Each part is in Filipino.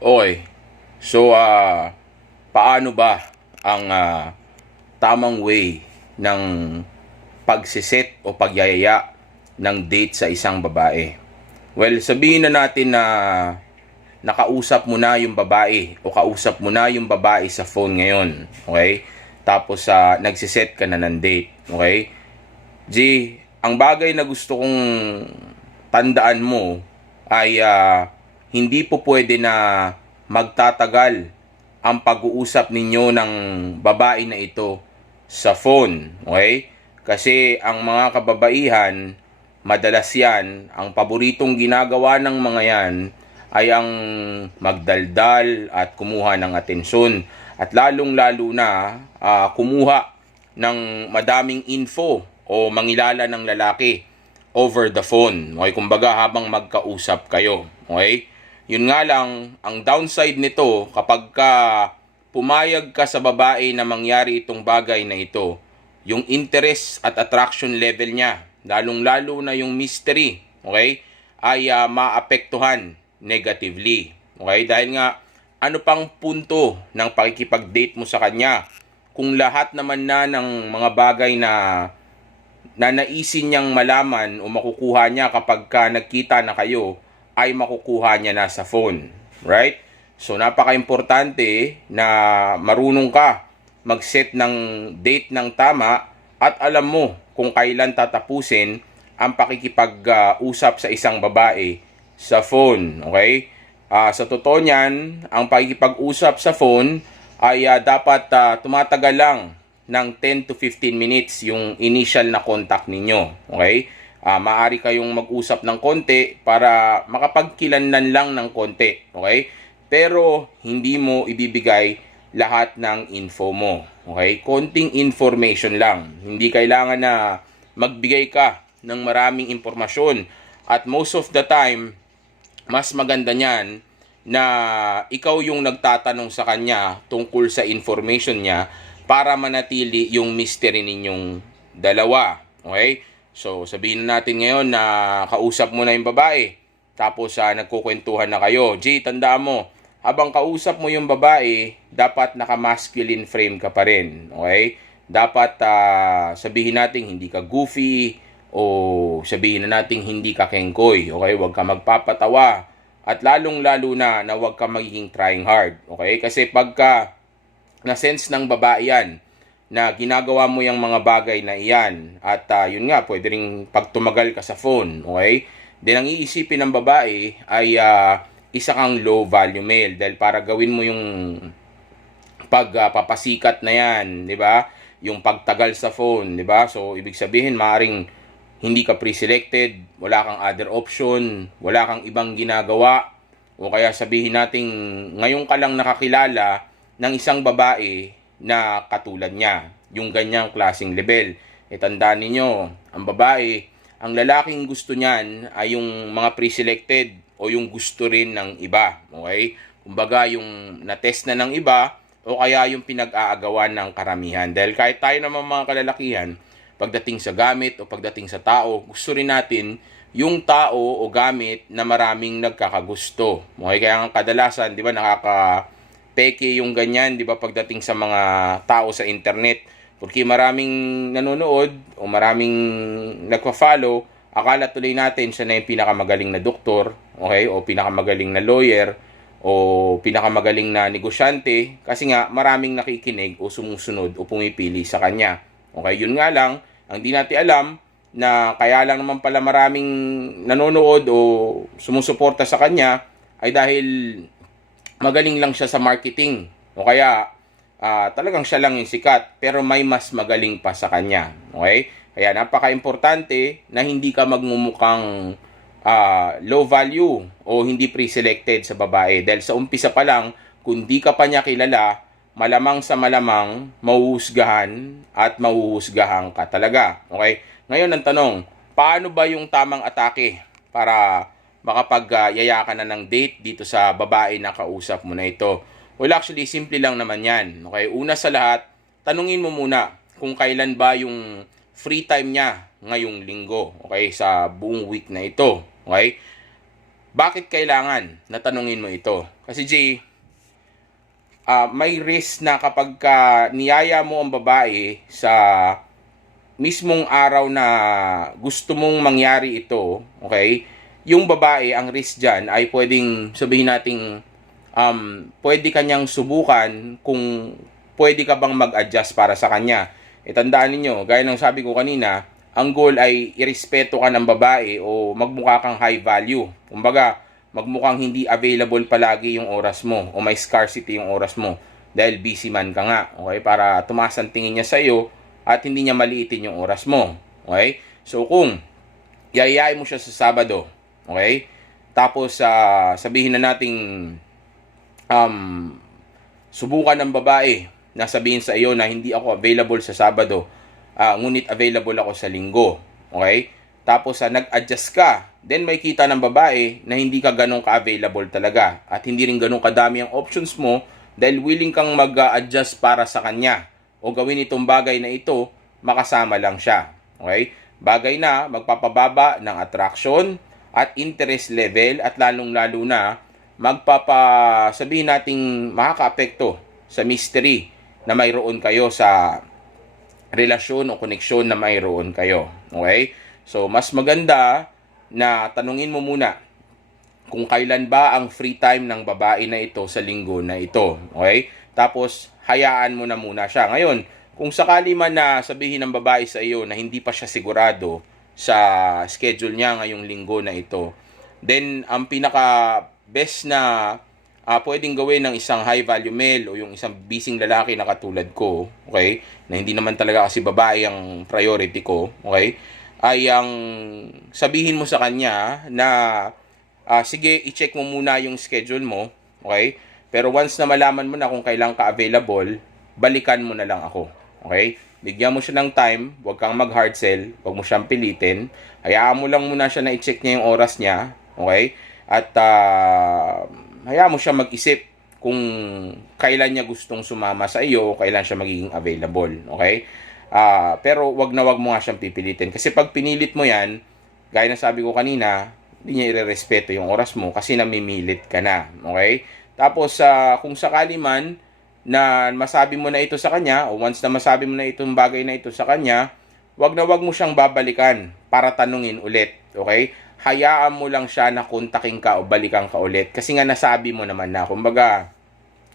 Okay. So, paano ba ang tamang way ng pagsiset o pagyayaya ng date sa isang babae? Well, sabihin na natin na nakausap mo na yung babae o kausap mo na yung babae sa phone ngayon. Okay? Tapos, nagsiset ka na ng date. Okay? G, ang bagay na gusto kong tandaan mo ay hindi po pwede na magtatagal ang pag-uusap ninyo ng babae na ito sa phone. Okay? Kasi ang mga kababaihan, madalas yan, ang paboritong ginagawa ng mga yan ay ang magdaldal at kumuha ng atensyon. At lalong-lalo na kumuha ng madaming info o mangilala ng lalaki over the phone. Okay, kumbaga habang magkausap kayo. Okay? Yun nga lang, ang downside nito, kapag ka pumayag ka sa babae na mangyari itong bagay na ito, yung interest at attraction level niya, lalong-lalo na yung mystery, okay, ay maapektuhan negatively. Okay? Dahil nga, ano pang punto ng pakikipag-date mo sa kanya kung lahat naman na ng mga bagay na naisin niyang malaman o makukuha niya kapag ka nagkita na kayo ay makukuha niya na sa phone. Right? So, napaka-importante na marunong ka mag-set ng date ng tama at alam mo kung kailan tatapusin ang pakikipag-usap sa isang babae sa phone. Okay? Sa totoo niyan, ang pakikipag-usap sa phone ay dapat tumatagal lang ng 10 to 15 minutes yung initial na contact ninyo. Okay? Maaari kayong mag-usap ng konti para makapagkilanlan lang ng konti. Okay? Pero hindi mo ibibigay lahat ng info mo. Okay? Konting information lang. Hindi kailangan na magbigay ka ng maraming impormasyon. At most of the time, mas maganda niyan na ikaw yung nagtatanong sa kanya tungkol sa information niya para manatili yung mystery ninyong dalawa. Okay? So, sabihin natin ngayon na kausap mo na yung babae. Tapos, nagkukwentuhan na kayo. G, tandaan mo, habang kausap mo yung babae, dapat naka-masculine frame ka pa rin. Okay? Dapat sabihin natin hindi ka goofy o sabihin na natin hindi ka kengkoy. Okay? Huwag ka magpapatawa. At lalong-lalo na huwag ka magiging trying hard. Okay? Kasi pagka na-sense ng babae yan na ginagawa mo yung mga bagay na iyan at yun nga, pwede ring pag tumagal ka sa phone, okay? Then ang iisipin ng babae ay isa kang low value male dahil para gawin mo yung pagpapasikat na yan, di ba? Yung pagtagal sa phone, di ba? So, ibig sabihin, maaring hindi ka pre-selected, wala kang other option, wala kang ibang ginagawa, o kaya sabihin natin, ngayon ka lang nakakilala ng isang babae na katulad niya, yung ganyang klaseng level. E tandaan ninyo, ang babae, ang lalaking gusto niyan ay yung mga pre-selected o yung gusto rin ng iba. Okay? Kumbaga, yung na-test na ng iba o kaya yung pinag-aagawan ng karamihan. Dahil kahit tayo naman mga kalalakihan, pagdating sa gamit o pagdating sa tao, gusto rin natin yung tao o gamit na maraming nagkakagusto. Okay, kaya nga kadalasan, 'di ba, nakaka-peke yung ganyan, 'di ba, pagdating sa mga tao sa internet. Porque maraming nanonood o maraming nagfa-follow, akala tuloy natin siya na yung pinakamagaling na doktor, okay, o pinakamagaling na lawyer o pinakamagaling na negosyante kasi nga maraming nakikinig o sumusunod o pumipili sa kanya. Okay, yun nga lang, ang di natin alam na kaya lang naman pala maraming nanonood o sumusuporta sa kanya ay dahil magaling lang siya sa marketing. O kaya talagang siya lang yung sikat pero may mas magaling pa sa kanya. Okay? Kaya napaka-importante na hindi ka magmumukhang low value o hindi pre-selected sa babae. Dahil sa umpisa pa lang, kung di ka pa niya kilala, malamang sa malamang mahuhusgahan at mahuhusgahan ka talaga. Okay? Ngayon ang tanong, paano ba yung tamang atake para makapag-yaya ka na ng date dito sa babae na kausap mo na ito? Well, actually, simple lang naman yan. Okay? Una sa lahat, tanungin mo muna kung kailan ba yung free time niya ngayong linggo. Okay? Sa buong week na ito. Okay? Bakit kailangan na tanungin mo ito? Kasi Jay, may risk na kapag niyaya mo ang babae sa mismong araw na gusto mong mangyari ito, okay? Yung babae, ang risk dyan ay pwedeng sabihin nating pwede kanyang subukan kung pwede ka bang mag-adjust para sa kanya. Tandaan ninyo, gaya ng sabi ko kanina, ang goal ay irespeto ka ng babae o magmukha kang high value. Kumbaga, magmukhang hindi available palagi yung oras mo o may scarcity yung oras mo dahil busy man ka nga, okay? Para tumaas ang tingin niya sa iyo at hindi niya maliitin yung oras mo, okay? So kung yayain mo siya sa Sabado, okay? Tapos sabihin na nating subukan ng babae na sabihin sa iyo na hindi ako available sa Sabado, ngunit available ako sa Linggo, okay? Tapos nag-adjust ka, then may kita ng babae na hindi ka ganun ka-available talaga at hindi rin ganun kadami ang options mo dahil willing kang mag-adjust para sa kanya o gawin itong bagay na ito, makasama lang siya. Okay? Bagay na magpapababa ng attraction at interest level at lalong-lalo na sabihin nating makaka-apekto sa mystery na mayroon kayo sa relasyon o koneksyon na mayroon kayo. Okay? So, mas maganda na tanungin mo muna kung kailan ba ang free time ng babae na ito sa linggo na ito. Okay? Tapos, hayaan mo na muna siya. Ngayon, kung sakali man na sabihin ng babae sa iyo na hindi pa siya sigurado sa schedule niya ngayong linggo na ito, then ang pinaka best na pwedeng gawin ng isang high value male o yung isang busy lalaki na katulad ko, okay, na hindi naman talaga kasi babae ang priority ko, okay, ay ang sabihin mo sa kanya na sige, i-check mo muna yung schedule mo, okay, pero once na malaman mo na kung kailan ka available, balikan mo na lang ako, okay. Bigyan mo siya ng time, huwag kang mag-hard sell, huwag mo siyang pilitin, hayaan mo lang muna siya na i-check niya yung oras niya, okay, at hayaan mo siya mag-isip kung kailan niya gustong sumama sa iyo, kailan siya magiging available, okay. Pero wag mo nga siyang pipilitin. Kasi pag pinilit mo yan, gaya na sabi ko kanina, hindi niya irerespeto yung oras mo kasi namimilit ka na. Okay? Tapos, kung sakali man na masabi mo na ito sa kanya, o once na masabi mo na itong bagay na ito sa kanya, wag mo siyang babalikan para tanungin ulit. Okay? Hayaan mo lang siya na kontakin ka o balikan ka ulit. Kasi nga nasabi mo naman na, kumbaga,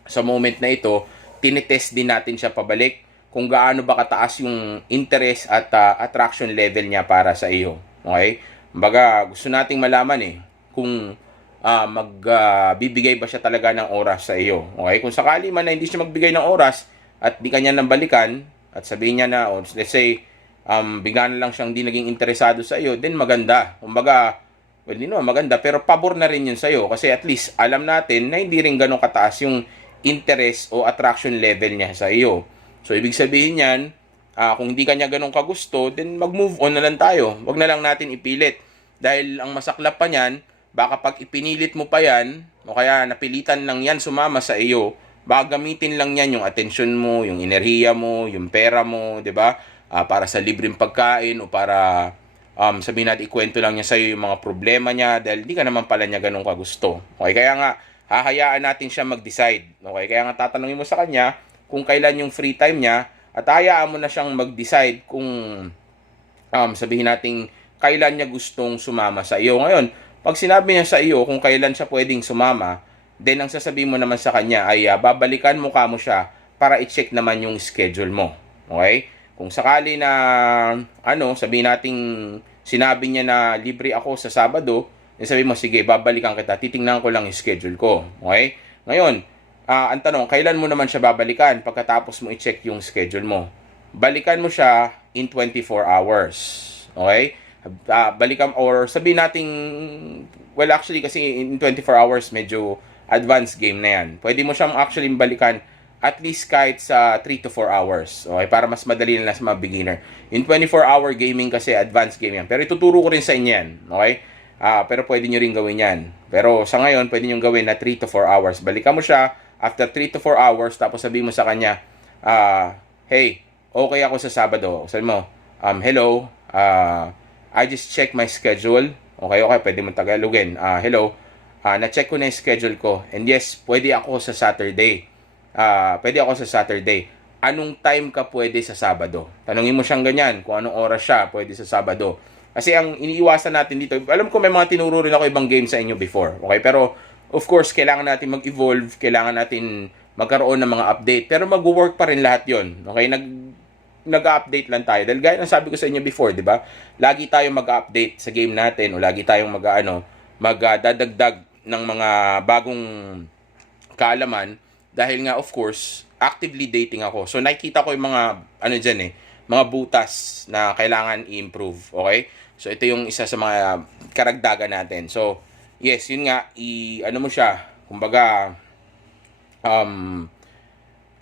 sa moment na ito, tinitest din natin siya pabalik kung gaano ba kataas yung interest at attraction level niya para sa iyo. Okay? Kumbaga, gusto nating malaman kung magbibigay ba siya talaga ng oras sa iyo. Okay? Kung sakali man na hindi siya magbigay ng oras at di kanya nang balikan at sabihin niya na, let's say, bigla na lang siyang di naging interesado sa iyo, then maganda. Kumbaga, well, hindi naman maganda, pero pabor na rin yun sa iyo kasi at least alam natin na hindi rin ganun kataas yung interest o attraction level niya sa iyo. So, ibig sabihin yan, kung hindi kanya ganun kagusto, then mag-move on na lang tayo. Wag na lang natin ipilit. Dahil ang masaklap pa niyan, baka pag ipinilit mo pa yan, o kaya napilitan lang yan sumama sa iyo, baka gamitin lang yan yung attention mo, yung enerhiya mo, yung pera mo, di ba? Para sa libreng pagkain o para sabihin natin ikwento lang niya sa iyo yung mga problema niya dahil di ka naman pala niya ganun kagusto. Okay, kaya nga, hahayaan natin siya mag-decide. Okay, kaya nga tatanungin mo sa kanya, kung kailan yung free time niya at hayaan mo na siyang mag-decide kung sabihin nating kailan niya gustong sumama sa iyo. Ngayon, pag sinabi niya sa iyo kung kailan siya pwedeng sumama, then ang sasabihin mo naman sa kanya ay babalikan mo kamo siya para i-check naman yung schedule mo. Okay? Kung sakali na sabihin nating sinabi niya na libre ako sa Sabado, then sabihin mo, sige, babalikan kita, titingnan ko lang yung schedule ko. Okay? Ngayon, ang tanong, kailan mo naman siya babalikan pagkatapos mo i-check yung schedule mo? Balikan mo siya in 24 hours. Okay? Balikan, or sabihin nating, well actually kasi in 24 hours medyo advanced game na yan. Pwede mo siyang actually balikan at least kahit sa 3 to 4 hours. Okay? Para mas madali na sa mga beginner. In 24-hour gaming kasi advanced game yan. Pero ituturo ko rin sa inyo yan. Okay? Pero pwede nyo rin gawin yan. Pero sa ngayon, pwede nyo gawin na 3 to 4 hours. Balikan mo siya after 3 to 4 hours, tapos sabihin mo sa kanya, hey, okay ako sa Sabado. Sabi mo, hello, I just check my schedule. Okay, pwede mo Tagalogin. Hello, na-check ko na yung schedule ko. And yes, pwede ako sa Saturday. Pwede ako sa Saturday. Anong time ka pwede sa Sabado? Tanungin mo siyang ganyan, kung anong oras siya pwede sa Sabado. Kasi ang iniiwasan natin dito, alam ko may mga tinuro rin ako ibang game sa inyo before. Okay, pero of course, kailangan natin mag-evolve, kailangan natin magkaroon ng mga update. Pero mag-work pa rin lahat yon. Okay, nag-update lang tayo. Dahil gaya ng sabi ko sa inyo before, di ba? Lagi tayong mag-update sa game natin o lagi tayong magdadagdag ng mga bagong kaalaman dahil nga of course actively dating ako. So nakikita ko yung mga mga butas na kailangan i-improve, okay? So ito yung isa sa mga karagdagan natin. So yes, yun nga mo siya, kumbaga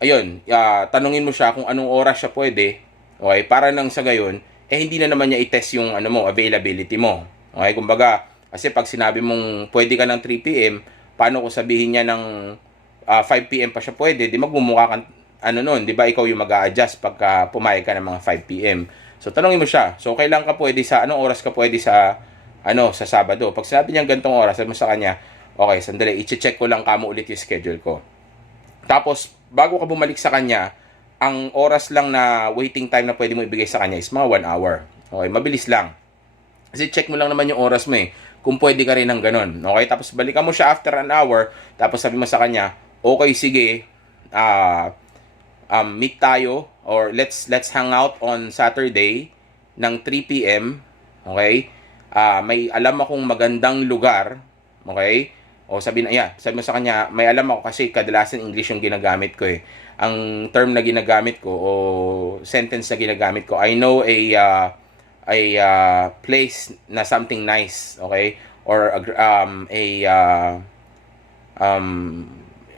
ayun, tanungin mo siya kung anong oras siya pwede, okay? Para nang sa gayon, hindi na naman niya i-test yung availability mo. Okay, kumbaga, kasi pag sinabi mong pwede ka ng 3 PM, paano ko sabihin niya ng 5 PM pa siya pwede? Di magmumukha kang di ba ikaw yung mag-a-adjust pagka pumayag ka ng mga 5 PM. So tanungin mo siya. So kailan ka pwede anong oras ka pwede sa sa Sabado? Pag sinabi niya gantong oras, sabi mo sa kanya, okay, sandali, i-check ko lang kamo ulit yung schedule ko. Tapos bago ka bumalik sa kanya, ang oras lang na waiting time na pwede mo ibigay sa kanya is mga 1 hour. Okay, mabilis lang. Kasi check mo lang naman yung oras mo kung pwede ka rin ng ganun. Okay, tapos balikan mo siya after an hour, tapos sabi mo sa kanya, okay, sige, meet tayo or let's hang out on Saturday ng 3 PM. Okay? May alam akong magandang lugar, okay? O sabi mo sa kanya, may alam ako kasi kadalasan English yung ginagamit ko Ang term na ginagamit ko o sentence na ginagamit ko, I know a place na something nice, okay? Or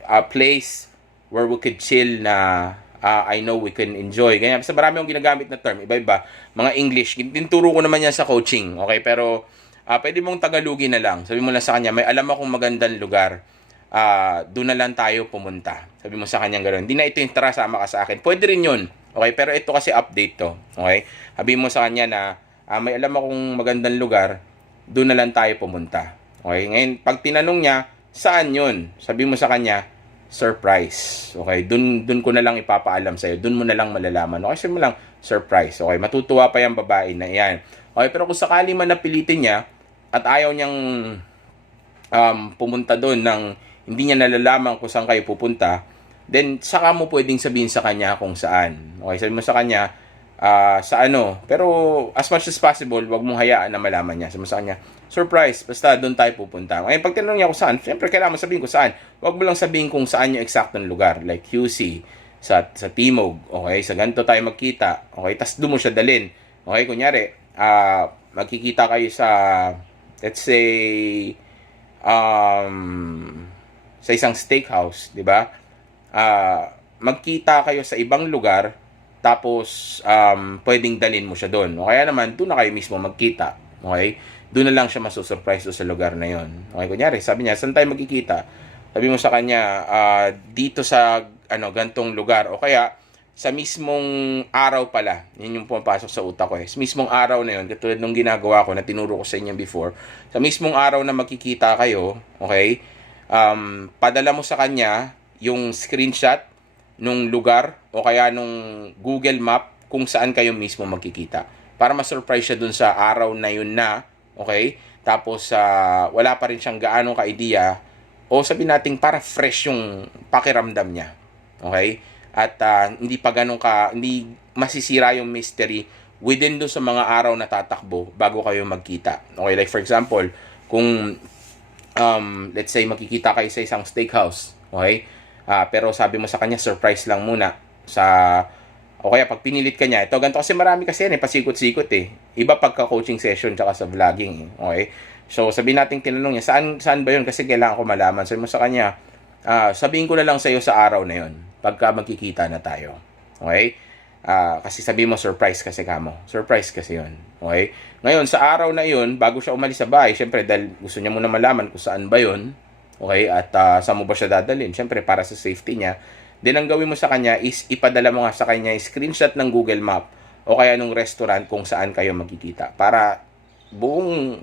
a place where we could chill na I know we can enjoy. Ganyan, basta marami akong ginagamit na term, iba-iba. Mga English, tinuturo ko naman yan sa coaching, okay? Pero pwede mong Tagalogin na lang. Sabi mo lang sa kanya, may alam akong magandang lugar. Doon na lang tayo pumunta. Sabi mo sa kanya gano'n. Hindi na ito yung tara, sama ka sa akin. Pwede rin yun. Okay? Pero ito kasi update to. Okay? Sabi mo sa kanya na may alam akong magandang lugar. Doon na lang tayo pumunta. Okay? Ngayon, pag tinanong niya, saan yun? Sabi mo sa kanya, surprise. Okay? Doon ko na lang ipapaalam sa'yo. Doon mo na lang malalaman. Okay? Sabi mo lang, surprise. Okay? Matutuwa pa yung babae na yan. Okay? Pero kung sakali man napilitin niya at ayaw niyang pumunta doon ng hindi niya nalalaman kung saan kayo pupunta, then saka mo pwedeng sabihin sa kanya kung saan. Okay, sabi mo sa kanya, sa ano. Pero as much as possible, wag mong hayaan na malaman niya. Sabi mo sa kanya, surprise, basta doon tayo pupunta. Ngayon, pag tinanong niya kung saan, syempre kailangan mo sabihin kung saan. Wag mo lang sabihin kung saan yung eksaktong lugar. Like QC, sa Timog, okay, sa ganito tayo magkita. Okay, tas doon mo siya dalhin. Okay, kunyari, magkikita kayo sa, let's say, sa isang steakhouse, di ba? Magkita kayo sa ibang lugar, tapos pwedeng dalhin mo siya doon. O kaya naman, doon na kayo mismo magkita. Okay? Doon na lang siya masusurprise doon sa lugar na yon. Okay, kunyari, sabi niya, saan tayo magkikita? Sabi mo sa kanya, dito sa gantong lugar. O kaya, sa mismong araw pala, yun yung pumapasok sa utak ko Sa mismong araw na yun, katulad nung ginagawa ko na tinuro ko sa inyo before, sa mismong araw na magkikita kayo, okay, padala mo sa kanya yung screenshot nung lugar o kaya nung Google Map kung saan kayo mismo magkikita. Para ma-surprise siya dun sa araw na yun na, okay? Tapos, wala pa rin siyang gaano ka-idea o sabi natin para fresh yung pakiramdam niya. Okay? At hindi pa ganun hindi masisira yung mystery within do sa mga araw na tatakbo bago kayo magkita. Okay, like for example, kung let's say magkikita kayo sa isang steakhouse, okay? Pero sabi mo sa kanya surprise lang muna o kaya pag pinilit ka niya, ito ganito kasi marami kasi yan pasikot-sikot Iba pagka coaching session tsaka sa vlogging okay? So sabihin natin tinanong niya, saan ba yun? Kasi kailangan ko malaman. Sabi mo sa kanya, sabihin ko na lang sa iyo sa araw na yun pagka magkikita na tayo. Okay? Kasi sabi mo surprise kasi kamo. Surprise kasi yun. Okay? Ngayon, sa araw na yun, bago siya umalis sa bahay, syempre dahil gusto niya muna malaman kung saan ba yun, okay? At saan mo ba siya dadalhin? Syempre para sa safety niya. Then ang gawin mo sa kanya is ipadala mo nga sa kanya yung screenshot ng Google Map o kaya nung restaurant kung saan kayo magkikita. Para buong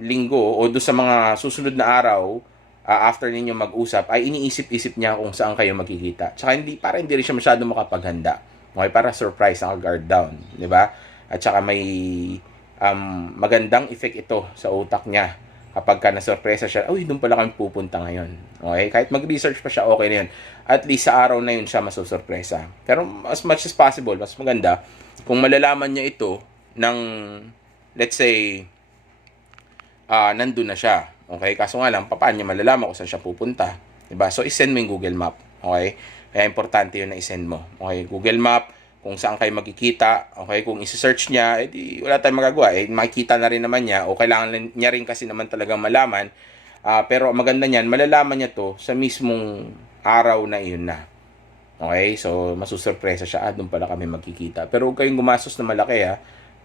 linggo o doon sa mga susunod na araw, after ninyo mag-usap, ay iniisip-isip niya kung saan kayo magkikita. Tsaka para hindi rin siya masyado makapaghanda. Okay, para surprise, naka-guard down, di ba? At saka may magandang effect ito sa utak niya kapag ka na-surpresa siya, uy, doon pala kami pupunta ngayon. Okay? Kahit mag-research pa siya, okay na yun. At least sa araw na yun siya masusurpresa. Pero as much as possible, mas maganda, kung malalaman niya ito ng, let's say, nandun na siya. Okay? Kaso nga lang, paano niya malalaman kung saan siya pupunta? Diba? So, isend mo yung Google Map. Okay? Kaya importante yun na isend mo. Okay? Google Map, kung saan kayo magkikita, okay, kung isi-search niya, edi wala tayong magagawa, makikita na rin naman niya, o kailangan niya rin kasi naman talagang malaman, pero maganda niyan, malalaman niya to sa mismong araw na iyon na. Okay, so masusurpresa siya, doon pala kami magkikita. Pero huwag kayong gumastos na malaki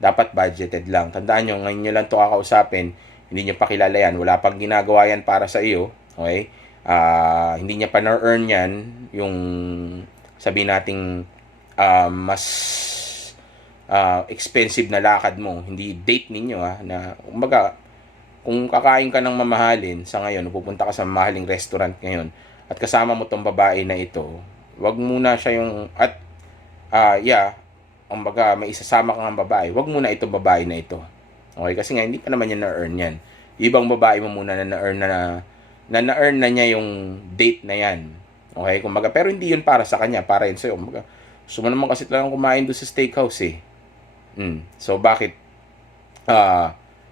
dapat budgeted lang. Tandaan nyo, ngayon nyo lang to kakausapin, hindi nyo pa kilala yan, wala pang ginagawa yan para sa iyo, okay, hindi niya pa na-earn yan, yung sabihin nating mas expensive na lakad mo, hindi date ninyo na kumbaga kung kakain ka ng mamahalin sa ngayon, pupunta ka sa mamahaling restaurant ngayon at kasama mo tong babae na ito, wag muna siya yung at kumbaga may isasama kang babae, wag muna itong babae na ito. Okay, kasi nga hindi pa naman niya na-earn yan. Ibang babae mo muna na na-earn na niya yung date na yan. Okay, kumbaga pero hindi yun para sa kanya, para yun sa'yo. Kumbaga gusto mo naman kasi talagang kumain doon sa steakhouse So, bakit?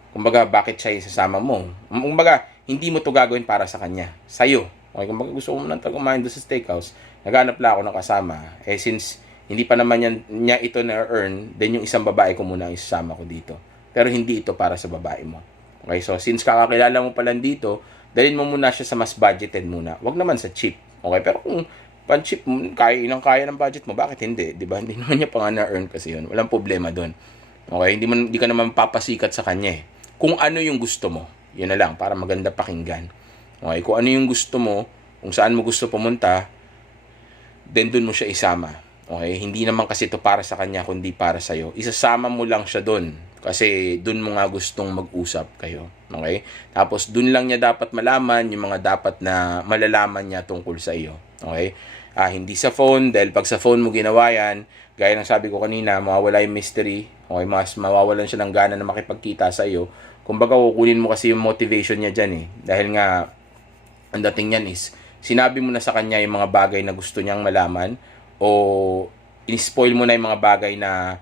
Kumbaga, bakit siya isasama mo? Kumbaga, hindi mo to gagawin para sa kanya. Sa'yo. Okay, kumbaga, gusto mo naman kumain doon sa steakhouse. Naghanap lang ako ng kasama. Since hindi pa naman niya ito na-earn, then yung isang babae ko muna ang isasama ko dito. Pero hindi ito para sa babae mo. Okay, so since kakakilala mo pa lang dito, dalhin mo muna siya sa mas budgeted muna. Wag naman sa cheap. Okay, pero kung pan-cheap, kaya ng budget mo, bakit hindi? Di ba? Hindi naman niya pa nga na-earn kasi yun. Walang problema doon. Okay? Hindi ka naman papasikat sa kanya Kung ano yung gusto mo, yun na lang, para maganda pakinggan. Okay? Kung ano yung gusto mo, kung saan mo gusto pumunta, then doon mo siya isama. Okay? Hindi naman kasi ito para sa kanya, kundi para sa'yo. Isasama mo lang siya doon. Kasi doon mo nga gustong mag-usap kayo. Okay? Tapos doon lang niya dapat malaman yung mga dapat na malalaman niya tungkol sa iyo. Okay? Hindi sa phone, dahil pag sa phone mo ginawa yan, gaya ng sabi ko kanina, mawawala yung mystery, okay, mas mawawalan siya ng gana na makipagkita sa iyo. Kumbaga, kukunin mo kasi yung motivation niya dyan Dahil nga, ang dating yan is, sinabi mo na sa kanya yung mga bagay na gusto niyang malaman, o in-spoil mo na yung mga bagay na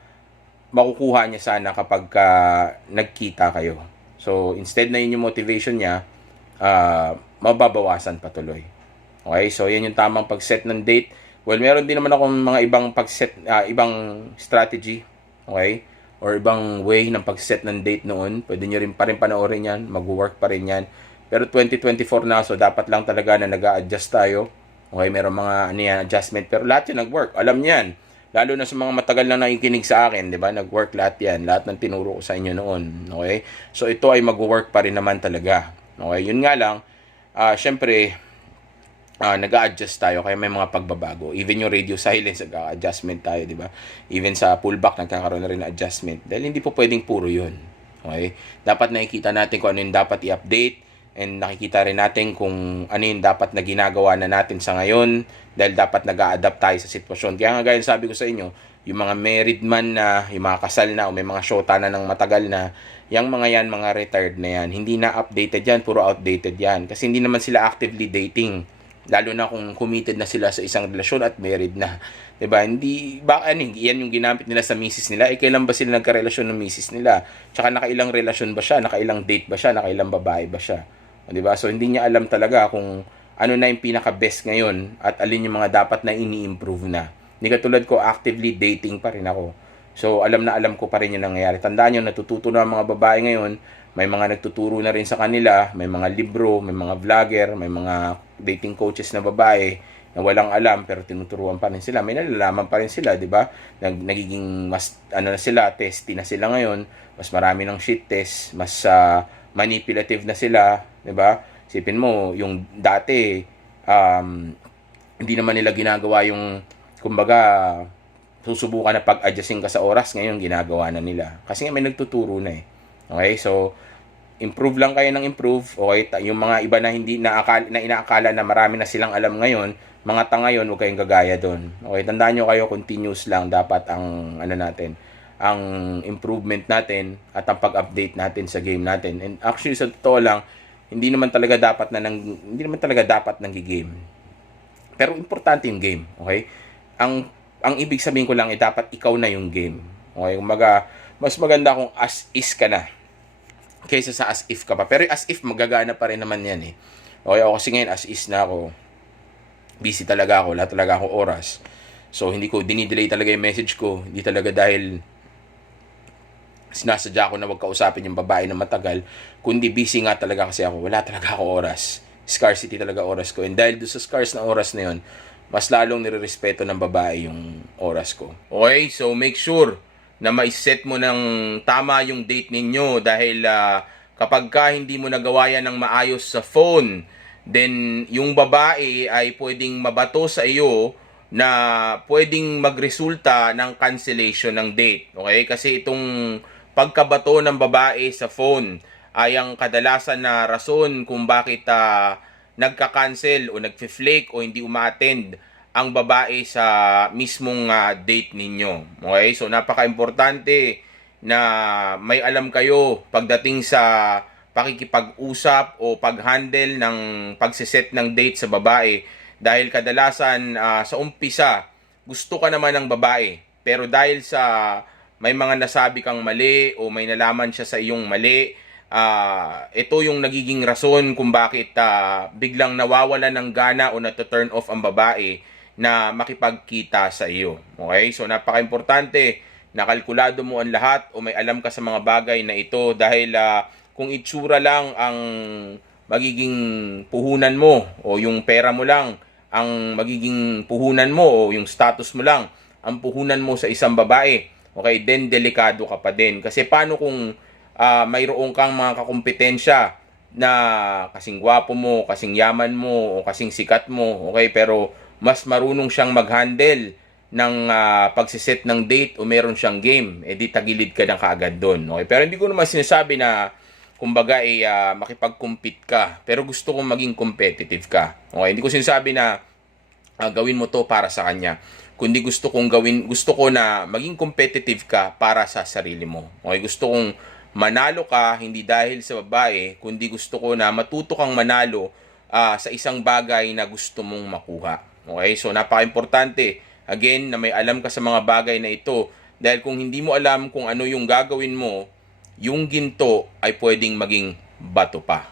makukuha niya sana kapag nagkita kayo. So, instead na yun yung motivation niya, mababawasan patuloy. Okay, so yan yung tamang pag-set ng date. Well, meron din naman akong mga ibang pag-set, ibang strategy, okay? Or ibang way ng pag-set ng date noon. Pwede nyo rin pa rin panoorin yan, mag-work pa rin yan. Pero 2024 na, so dapat lang talaga na nag-a-adjust tayo. Okay, meron mga adjustment, pero lahat yun nag-work. Alam niyan. Lalo na sa mga matagal na nakikinig sa akin, di ba? Nag-work lahat yan. Lahat ng tinuro ko sa inyo noon. Okay? So, ito ay mag-work pa rin naman talaga. Okay? Yun nga lang, syempre, nag-a-adjust tayo kaya may mga pagbabago. Even yung radio silence, nag-a-adjustment tayo, di ba? Even sa pullback, nagkakaroon na rin ng adjustment. Dahil hindi po pwedeng puro yun. Okay? Dapat nakikita natin kung ano yung dapat i-update, and nakikita rin natin kung ano yung dapat na ginagawa na natin sa ngayon, dahil dapat nag-a-adapt tayo sa sitwasyon. Kaya nga gaya sabi ko sa inyo, yung mga married man na, yung mga kasal na, o may mga shota na ng matagal na, yung mga yan, mga retired na yan, hindi na updated yan, puro outdated yan. Kasi hindi naman sila actively dating. Lalo na kung committed na sila sa isang relasyon at married na. 'Di ba? Hindi yan yung ginamit nila sa misis nila. Kailan ba sila nagka-relasyon ng misis nila? Tsaka nakailang relasyon ba siya? Nakailang date ba siya? Nakailang babae ba siya? 'Di ba? So hindi niya alam talaga kung ano na yung pinaka-best ngayon at alin yung mga dapat na ini-improve na. Hindi katulad ko, actively dating pa rin ako. So alam na alam ko pa rin yung nangyayari. Tandaan nyo, natututo na ang mga babae ngayon. May mga nagtuturo na rin sa kanila, may mga libro, may mga vlogger, may mga dating coaches na babae na walang alam pero tinuturuan pa rin sila. May nalalaman pa rin sila, 'di ba? Nagiging mas na sila, testy na sila ngayon, mas marami ng shit test, mas manipulative na sila, 'di ba? Isipin mo, yung dati hindi naman nila ginagawa yung kumbaga susubukan na pag-adjusting ka sa oras, ngayon ginagawa na nila. Kasi nga may nagtuturo na Okay, so improve lang kayo ng improve, okay? Yung mga iba na hindi na inaakala na marami na silang alam ngayon, mga tanga yun, huwag kayong gagaya doon. Okay, tandaan nyo kayo, continuous lang dapat ang ano natin, ang improvement natin at ang pag-update natin sa game natin. And actually sa totoo lang, hindi naman talaga dapat nang-game. Pero importante yung game, okay? Ang ibig sabihin ko lang dapat ikaw na yung game. Okay, kumaga mas maganda kung as is ka na kaysa sa as if ka pa. Pero as if magagana pa rin naman yan eh. Okay, ako kasi ngayon as is na ako. Busy talaga ako, lahat talaga ako oras. So hindi ko dinidelay talaga yung message ko. Hindi talaga dahil sinasadya ko na wag kausapin yung babae na matagal, kundi busy nga talaga kasi ako. Wala talaga ako oras. Scarcity talaga oras ko. And dahil doon sa scarce na oras na yun, mas lalong nirerespeto ng babae yung oras ko. Okay, so make sure na ma-set mo ng tama yung date ninyo dahil kapag ka hindi mo nagawa yan ng maayos sa phone, then yung babae ay pwedeng mabato sa iyo na pwedeng magresulta ng cancellation ng date. Okay? Kasi itong pagkabato ng babae sa phone ay ang kadalasan na rason kung bakit nagka-cancel o nagfi-flake o hindi uma-attend ang babae sa mismong date ninyo. Okay? So napaka-importante na may alam kayo pagdating sa pakikipag-usap o pag-handle ng pagsiset ng date sa babae dahil kadalasan sa umpisa gusto ka naman ng babae pero dahil sa may mga nasabi kang mali o may nalaman siya sa iyong mali, ito yung nagiging rason kung bakit biglang nawawala ng gana o na-turn off ang babae na makipagkita sa iyo. Okay? So napaka-importante na kalkulado mo ang lahat o may alam ka sa mga bagay na ito dahil kung itsura lang ang magiging puhunan mo o yung pera mo lang ang magiging puhunan mo o yung status mo lang ang puhunan mo sa isang babae, okay, then delikado ka pa din. Kasi paano kung mayroon kang mga kakumpetensya na kasing gwapo mo, kasing yaman mo o kasing sikat mo, okay, pero mas marunong siyang mag-handle ng pagsiset ng date o meron siyang game, di tagilid ka na kaagad doon. Okay? Pero hindi ko naman sinasabi na kumbaga makipag-compete ka, pero gusto kong maging competitive ka. Okay? Hindi ko sinasabi na gawin mo to para sa kanya, kundi gusto ko na maging competitive ka para sa sarili mo. Okay? Gusto kong manalo ka hindi dahil sa babae, kundi gusto ko na matuto kang manalo sa isang bagay na gusto mong makuha. Okay? So napaka-importante again na may alam ka sa mga bagay na ito dahil kung hindi mo alam kung ano yung gagawin mo, yung ginto ay pwedeng maging bato pa.